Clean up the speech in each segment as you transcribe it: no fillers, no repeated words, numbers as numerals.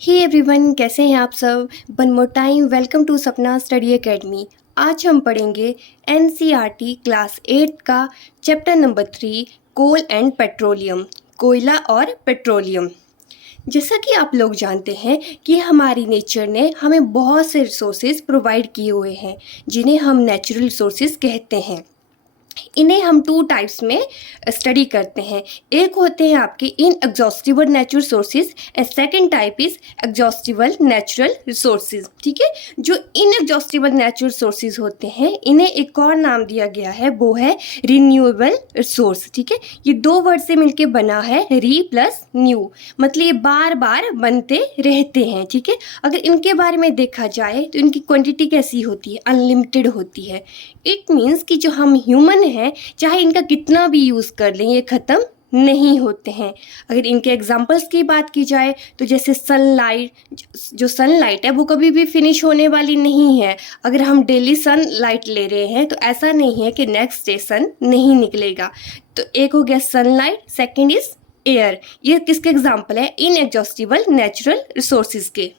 Hey everyone, कैसे हैं आप सब। One more time welcome to Sapna study academy. आज हम पढ़ेंगे एनसीईआरटी क्लास 8 का chapter number 3 coal and petroleum, कोयला और पेट्रोलियम। जैसा कि आप लोग जानते हैं कि हमारी नेचर ने हमें बहुत से रिसोर्सेज प्रोवाइड किए हुए हैं जिन्हें हम नेचुरल रिसोर्सेज कहते हैं। इन्हें हम टू टाइप्स में स्टडी करते हैं। एक होते हैं आपके inexhaustible natural sources and second type is exhaustible natural resources. ठीक है, जो इनएग्जॉस्टिबल नेचुरल सोर्सेज होते हैं इन्हें एक और नाम दिया गया है, वो है रिन्यूएबल रिसोर्स। ठीक है, ये दो वर्ड से मिलके बना है, री प्लस न्यू, मतलब ये बार बार बनते रहते हैं। ठीक है, अगर इनके बारे में देखा जाए तो इनकी क्वांटिटी कैसी होती है, अनलिमिटेड होती है। इट मीन्स कि जो हम ह्यूमन हैं चाहे इनका कितना भी यूज़ कर लें ये ख़त्म नहीं होते हैं। अगर इनके एग्जांपल्स की बात की जाए तो जैसे सनलाइट, जो सनलाइट है वो कभी भी फिनिश होने वाली नहीं है। अगर हम डेली सनलाइट ले रहे हैं तो ऐसा नहीं है कि नेक्स्ट डे सन नहीं निकलेगा। तो एक हो गया सनलाइट, सेकेंड इज एयर। ये किसके एग्जाम्पल है, इनएग्जॉस्टिबल नेचुरल रिसोर्सेज के।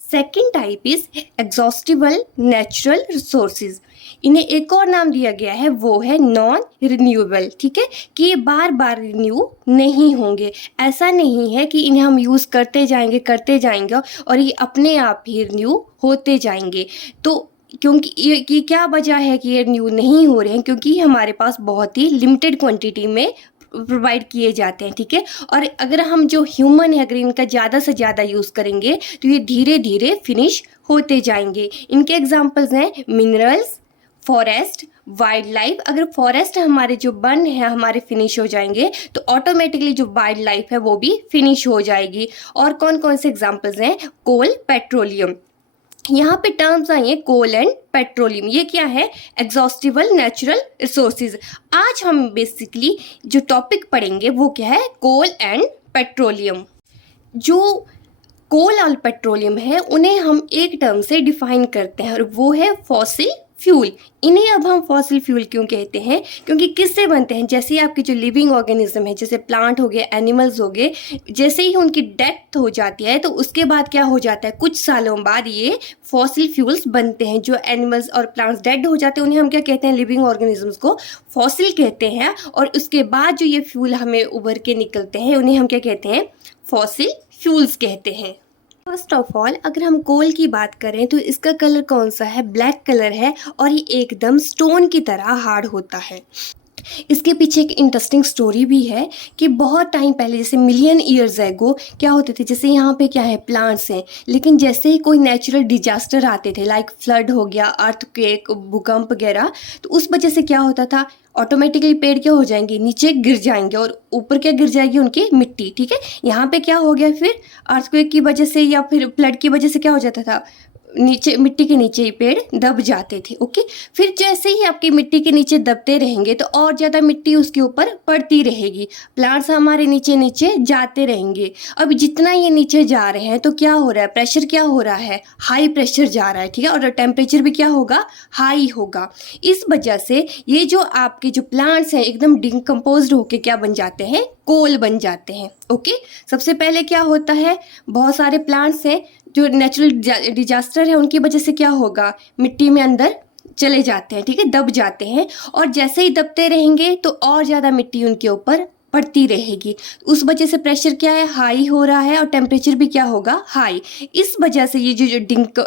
Second type is exhaustible natural resources. इन्हें एक और नाम दिया गया है, वो है नॉन रिन्यूएबल। ठीक है, कि ये बार बार रिन्यू नहीं होंगे। ऐसा नहीं है कि इन्हें हम यूज़ करते जाएंगे और ये अपने आप ही रिन्यू होते जाएंगे। तो क्योंकि ये क्या वजह है कि ये रिन्यू नहीं हो रहे हैं, क्योंकि हमारे पास बहुत ही लिमिटेड क्वांटिटी में प्रोवाइड किए जाते हैं। ठीक है, और अगर हम जो ह्यूमन है अगर इनका ज़्यादा से ज़्यादा यूज़ करेंगे तो ये धीरे धीरे फिनिश होते जाएंगे। इनके एग्जांपल्स हैं मिनरल्स, फॉरेस्ट, वाइल्ड लाइफ। अगर फॉरेस्ट हमारे जो बन है हमारे फिनिश हो जाएंगे तो ऑटोमेटिकली जो वाइल्ड लाइफ है वो भी फिनिश हो जाएगी। और कौन कौन से एग्जांपल्स हैं, कोल, पेट्रोलियम। यहाँ पे टर्म्स आई हैं कोल एंड पेट्रोलियम। ये क्या है, एग्जॉस्टिबल नेचुरल रिसोर्सेज। आज हम बेसिकली जो टॉपिक पढ़ेंगे वो क्या है, कोल एंड पेट्रोलियम। जो कोल और पेट्रोलियम है उन्हें हम एक टर्म से डिफाइन करते हैं और वो है फॉसिल फ्यूल। इन्हें अब हम फॉसिल फ्यूल क्यों कहते हैं, क्योंकि किससे बनते हैं, जैसे आपके जो लिविंग ऑर्गेनिज्म है, जैसे प्लांट हो गए, एनिमल्स हो गए, जैसे ही उनकी डेथ हो जाती है तो उसके बाद क्या हो जाता है, कुछ सालों बाद ये फॉसिल फ्यूल्स बनते हैं। जो एनिमल्स और प्लांट्स डेड हो जाते हैं उन्हें हम क्या कहते हैं, लिविंग ऑर्गेनिजम्स को फॉसिल कहते हैं। और उसके बाद जो ये फ्यूल हमें उभर के निकलते हैं उन्हें हम क्या कहते हैं, फॉसिल फ्यूल्स कहते हैं। फर्स्ट ऑफ ऑल अगर हम कोल की बात करें तो इसका कलर कौन सा है, ब्लैक कलर है और ये एकदम स्टोन की तरह हार्ड होता है। इसके पीछे एक इंटरेस्टिंग स्टोरी भी है कि बहुत टाइम पहले, जैसे मिलियन ईयर्स एगो क्या होते थे, जैसे यहाँ पे क्या है, प्लांट्स हैं, लेकिन जैसे ही कोई नेचुरल डिजास्टर आते थे लाइक फ्लड हो गया, अर्थक्वेक, भूकंप वगैरह, तो उस वजह से क्या होता था, ऑटोमेटिकली पेड़ क्या हो जाएंगे, नीचे गिर जाएंगे और ऊपर क्या गिर जाएगी, उनकी मिट्टी। ठीक है, यहाँ पे क्या हो गया, फिर अर्थक्वेक की वजह से या फिर फ्लड की वजह से क्या हो जाता था, नीचे मिट्टी के नीचे ही पेड़ दब जाते थे। ओके, फिर जैसे ही आपकी मिट्टी के नीचे दबते रहेंगे तो और ज़्यादा मिट्टी उसके ऊपर पड़ती रहेगी, प्लांट्स हमारे नीचे नीचे जाते रहेंगे। अब जितना ये नीचे जा रहे हैं तो क्या हो रहा है, प्रेशर क्या हो रहा है, हाई प्रेशर जा रहा है। ठीक है, और टेम्परेचर भी क्या होगा, हाई होगा। इस वजह से ये जो आपके जो प्लांट्स हैं एकदम डिकम्पोज होके क्या बन जाते हैं, कोल बन जाते हैं। ओके, सबसे पहले क्या होता है, बहुत सारे प्लांट्स हैं जो नेचुरल डिजास्टर है उनकी वजह से क्या होगा, मिट्टी में अंदर चले जाते हैं। ठीक है, दब जाते हैं और जैसे ही दबते रहेंगे तो और ज़्यादा मिट्टी उनके ऊपर पड़ती रहेगी। उस वजह से प्रेशर क्या है, हाई हो रहा है और टेम्परेचर भी क्या होगा, हाई। इस वजह से ये जो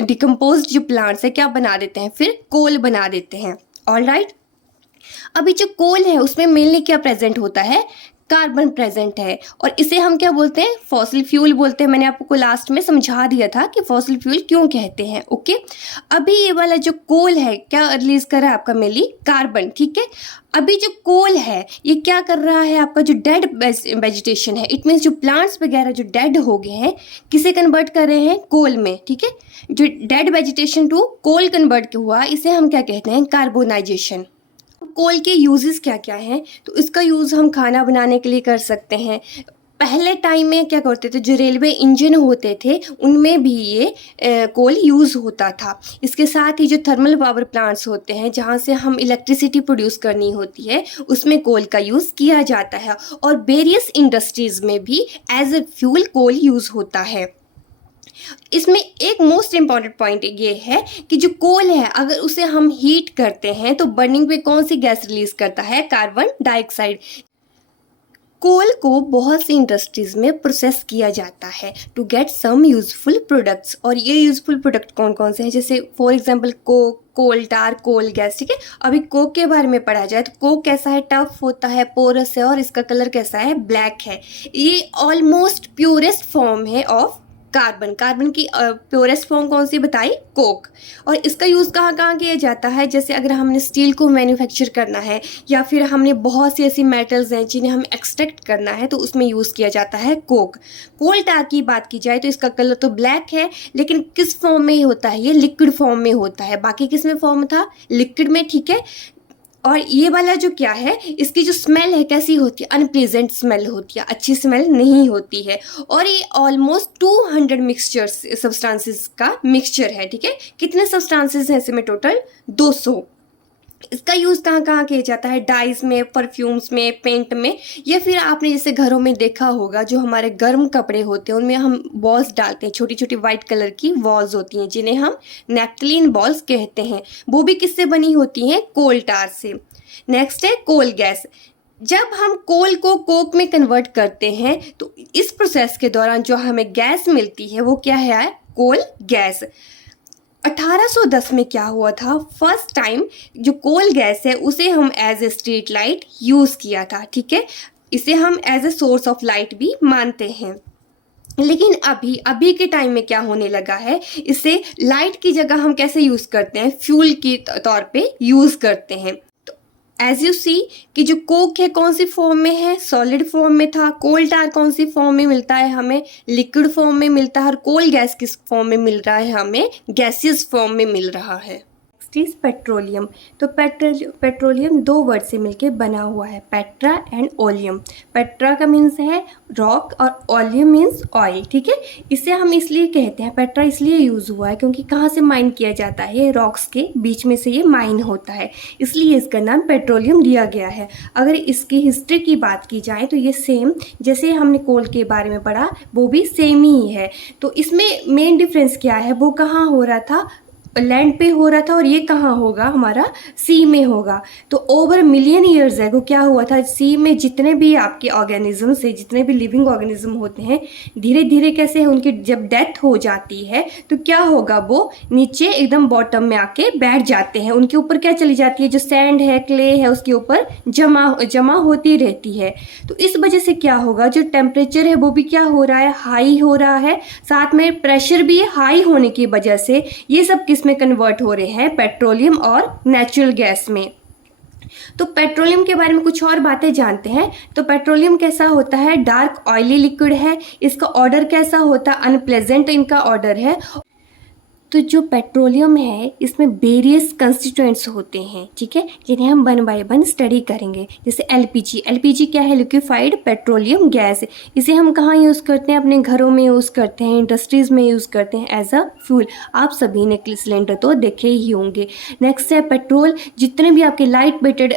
डिकम्पोज जो प्लांट्स है क्या बना देते हैं, फिर कोल बना देते हैं। ऑलराइट, अभी जो कोल है उसमें मेनली क्या प्रेजेंट होता है, कार्बन प्रेजेंट है और इसे हम क्या बोलते हैं, फॉसिल फ्यूल बोलते हैं। मैंने आपको लास्ट में समझा दिया था कि फॉसिल फ्यूल क्यों कहते हैं। ओके, अभी ये वाला जो कोल है क्या रिलीज कर रहा है आपका, मेनली कार्बन। ठीक है, अभी जो कोल है ये क्या कर रहा है, आपका जो डेड वेजिटेशन है, इट मीन्स जो प्लांट्स वगैरह जो डेड हो गए हैं किसे कन्वर्ट कर रहे हैं, कोल में। ठीक है, जो dead vegetation to coal convert हुआ इसे हम क्या कहते हैं, कार्बोनाइजेशन। कोल के यूजेस क्या क्या हैं, तो इसका यूज़ हम खाना बनाने के लिए कर सकते हैं। पहले टाइम में क्या करते थे, जो रेलवे इंजन होते थे उनमें भी ये कोल यूज़ होता था। इसके साथ ही जो थर्मल पावर प्लांट्स होते हैं जहाँ से हम इलेक्ट्रिसिटी प्रोड्यूस करनी होती है उसमें कोल का यूज़ किया जाता है और वेरियस इंडस्ट्रीज़ में भी as a fuel coal use होता है। इसमें एक मोस्ट इम्पॉर्टेंट पॉइंट ये है कि जो कोल है अगर उसे हम हीट करते हैं तो बर्निंग पे कौन सी गैस रिलीज करता है, कार्बन डाइऑक्साइड। कोल को बहुत सी इंडस्ट्रीज में प्रोसेस किया जाता है to get some useful products, और ये यूजफुल प्रोडक्ट कौन कौन से हैं, जैसे for example coke, coal tar, coal gas. ठीक है, अभी कोक के बारे में पढ़ा जाए तो कोक कैसा है, टफ होता है, पोरस है और इसका कलर कैसा है, ब्लैक है। ये ऑलमोस्ट प्योरेस्ट फॉर्म है ऑफ कार्बन। कार्बन की प्योरेस्ट फॉर्म कौन सी बताई, कोक। और इसका यूज़ कहाँ कहाँ किया जाता है, जैसे अगर हमने स्टील को मैन्युफैक्चर करना है या फिर हमने बहुत सी ऐसी मेटल्स हैं जिन्हें हम एक्सट्रैक्ट करना है तो उसमें यूज़ किया जाता है कोक। कोल टार की बात की जाए तो इसका कलर तो ब्लैक है, लेकिन किस फॉर्म में होता है, ये लिक्विड फॉर्म में होता है। बाकी किस में फॉर्म था, लिक्विड में। ठीक है, और ये वाला जो क्या है, इसकी जो स्मेल है कैसी होती है, अनप्लेजेंट स्मेल होती है, अच्छी स्मेल नहीं होती है। और ये ऑलमोस्ट 200 मिक्सचर्स सब्सटेंसेस का मिक्सचर है। ठीक है, कितने सब्सटेंसेस हैं इसमें, टोटल 200। इसका यूज़ कहाँ कहाँ किया जाता है, डाइज में, परफ्यूम्स में, पेंट में, या फिर आपने जैसे घरों में देखा होगा जो हमारे गर्म कपड़े होते हैं उनमें हम बॉल्स डालते हैं, छोटी छोटी वाइट कलर की बॉल्स होती हैं जिन्हें हम नैप्थलीन बॉल्स कहते हैं। वो भी किससे बनी होती हैं, कोल टार से। नेक्स्ट है कोल गैस। जब हम कोल को कोक में कन्वर्ट करते हैं तो इस प्रोसेस के दौरान जो हमें गैस मिलती है वो क्या है, कोल गैस। 1810 में क्या हुआ था, फर्स्ट टाइम जो कोल गैस है उसे हम as a street light use किया था। ठीक है, इसे हम as a source of light भी मानते हैं। लेकिन अभी के टाइम में क्या होने लगा है, इसे लाइट की जगह हम कैसे यूज़ करते हैं, फ्यूल के तौर पे यूज़ करते हैं। एज यू सी कि जो कोक है कौन सी फॉर्म में है, सॉलिड फॉर्म में था। कोल टार कौन सी फॉर्म में मिलता है हमें, लिक्विड फॉर्म में मिलता है। और कोल गैस किस फॉर्म में मिल रहा है हमें, गैसियस फॉर्म में मिल रहा है। Next is petroleum. तो पेट्रोलियम दो वर्ड से मिलके बना हुआ है, पेट्रा एंड ओलियम। पेट्रा का मीन्स है रॉक और ओलियम मीन्स ऑयल। ठीक है, इसे हम इसलिए कहते हैं, पेट्रा इसलिए यूज़ हुआ है क्योंकि कहाँ से माइन किया जाता है, ये रॉक्स के बीच में से ये माइन होता है, इसलिए इसका नाम पेट्रोलियम दिया गया है। अगर इसकी हिस्ट्री की बात की जाए तो ये सेम जैसे हमने कोल के बारे में पढ़ा वो भी सेम ही है। तो इसमें मेन डिफरेंस क्या है, वो कहाँ हो रहा था, लैंड पे हो रहा था, और ये कहाँ होगा, हमारा सी में होगा। तो ओवर मिलियन ईयर्स एगो क्या हुआ था, सी में जितने भी आपके ऑर्गेनिजम्स है, जितने भी लिविंग ऑर्गेनिज्म होते हैं, धीरे धीरे कैसे है, उनकी जब डेथ हो जाती है तो क्या होगा, वो नीचे एकदम बॉटम में आके बैठ जाते हैं। उनके ऊपर क्या चली जाती है, जो सैंड है, क्ले है, उसके ऊपर जमा होती रहती है। तो इस वजह से क्या होगा, जो टेम्परेचर है वो भी क्या हो रहा है, हाई हो रहा है, साथ में प्रेशर भी हाई होने की वजह से ये सब में कन्वर्ट हो रहे हैं पेट्रोलियम और नेचुरल गैस में। तो पेट्रोलियम के बारे में कुछ और बातें जानते हैं। तो पेट्रोलियम कैसा होता है, डार्क ऑयली लिक्विड है। इसका ऑर्डर कैसा होता है, अनप्लेजेंट इनका ऑर्डर है। तो जो पेट्रोलियम है इसमें वेरियस कंस्टिट्यूएंट्स होते हैं, ठीक है, जिन्हें हम वन बाय वन स्टडी करेंगे। जैसे एलपीजी। एलपीजी क्या है, लिक्विफाइड पेट्रोलियम गैस। इसे हम कहाँ यूज़ करते हैं, अपने घरों में यूज़ करते हैं, इंडस्ट्रीज़ में यूज़ करते हैं एज अ फ्यूल। आप सभी ने सिलेंडर तो देखे ही होंगे। नेक्स्ट है पेट्रोल। जितने भी आपके लाइट वेटेड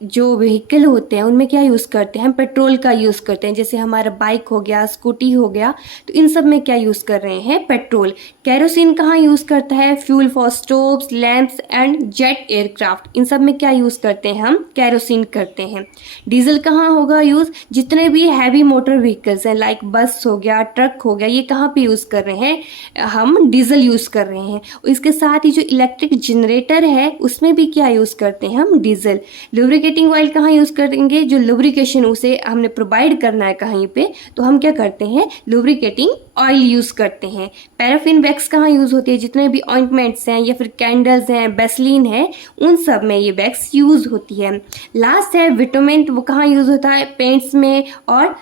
जो व्हीकल होते हैं उनमें क्या यूज़ करते हैं, हम पेट्रोल का यूज़ करते हैं। जैसे हमारा बाइक हो गया, स्कूटी हो गया, तो इन सब में क्या यूज़ कर रहे हैं, पेट्रोल। कैरोसिन कहाँ यूज़ करता है, fuel for stoves, lamps and jet aircraft. इन सब में क्या यूज़ करते हैं, हम कैरोसिन करते हैं। डीजल कहाँ होगा यूज़, जितने भी हैवी मोटर व्हीकल्स हैं लाइक बस हो गया, ट्रक हो गया, ये कहाँ पे यूज़ कर रहे हैं, हम डीजल यूज़ कर रहे हैं। इसके साथ ही जो इलेक्ट्रिक जनरेटर है उसमें भी क्या यूज़ करते हैं, हम डीजल। लुब्रिकेटिंग ऑयल कहाँ यूज़ करेंगे, जो लुब्रिकेशन उसे हमने प्रोवाइड करना है कहीं पे, तो हम क्या करते हैं, लुब्रिकेटिंग ऑयल यूज़ करते हैं। पैराफिन वैक्स कहाँ यूज़ होती है, जितने भी ऑइंटमेंट्स हैं या फिर कैंडल्स हैं, बेसलिन है, उन सब में ये वैक्स यूज़ होती है। लास्ट है विटामिन, वो कहाँ यूज़ होता है, पेंट्स में, और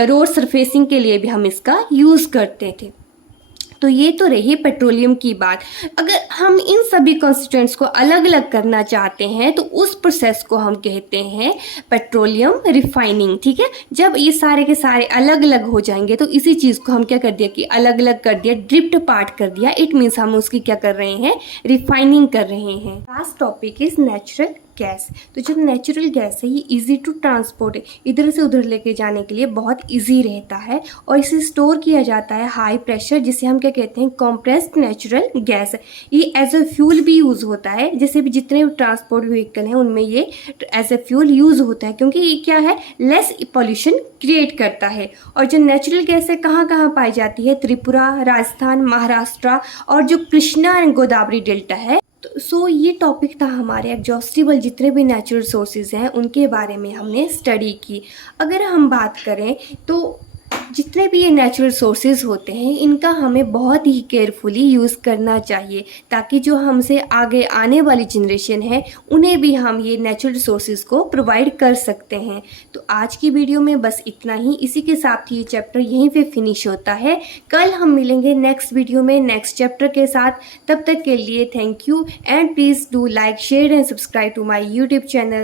रोड सरफेसिंग के लिए भी हम इसका यूज़ करते थे। तो ये तो रही पेट्रोलियम की बात। अगर हम इन सभी कॉन्स्टिट्यूएंट्स को अलग अलग करना चाहते हैं तो उस प्रोसेस को हम कहते हैं पेट्रोलियम रिफाइनिंग। ठीक है, जब ये सारे के सारे अलग अलग हो जाएंगे तो इसी चीज़ को हम क्या कर दिया कि अलग अलग कर दिया, ड्रिफ्ट पार्ट कर दिया। इट मीन्स हम उसकी क्या कर रहे हैं, रिफाइनिंग कर रहे हैं। Last topic is natural gas. तो जब नेचुरल गैस है ये इजी टू ट्रांसपोर्ट, इधर से उधर लेके जाने के लिए बहुत इजी रहता है और इसे स्टोर किया जाता है हाई प्रेशर, जिसे हम क्या कहते हैं कॉम्प्रेस्ड नेचुरल गैस। ये एज अ फ्यूल भी यूज़ होता है, जैसे भी जितने ट्रांसपोर्ट व्हीकल हैं उनमें ये एज अ फ्यूल यूज़ होता है, क्योंकि ये क्या है लेस पॉल्यूशन क्रिएट करता है। और जो नेचुरल गैस है कहाँ कहाँ पाई जाती है, त्रिपुरा, राजस्थान, महाराष्ट्र और जो कृष्णा एंड गोदावरी डेल्टा है। सो ये टॉपिक था हमारे एग्जॉस्टिबल जितने भी नेचुरल सोर्सेज हैं उनके बारे में हमने स्टडी की। अगर हम बात करें तो जितने भी ये नेचुरल सोर्सेज होते हैं इनका हमें बहुत ही केयरफुली यूज़ करना चाहिए, ताकि जो हमसे आगे आने वाली जनरेशन है उन्हें भी हम ये नेचुरल सोर्सेज को प्रोवाइड कर सकते हैं। तो आज की वीडियो में बस इतना ही। इसी के साथ ये चैप्टर यहीं पे फिनिश होता है। कल हम मिलेंगे नेक्स्ट वीडियो में नेक्स्ट चैप्टर के साथ। तब तक के लिए thank you and please do like, share and subscribe to my YouTube channel.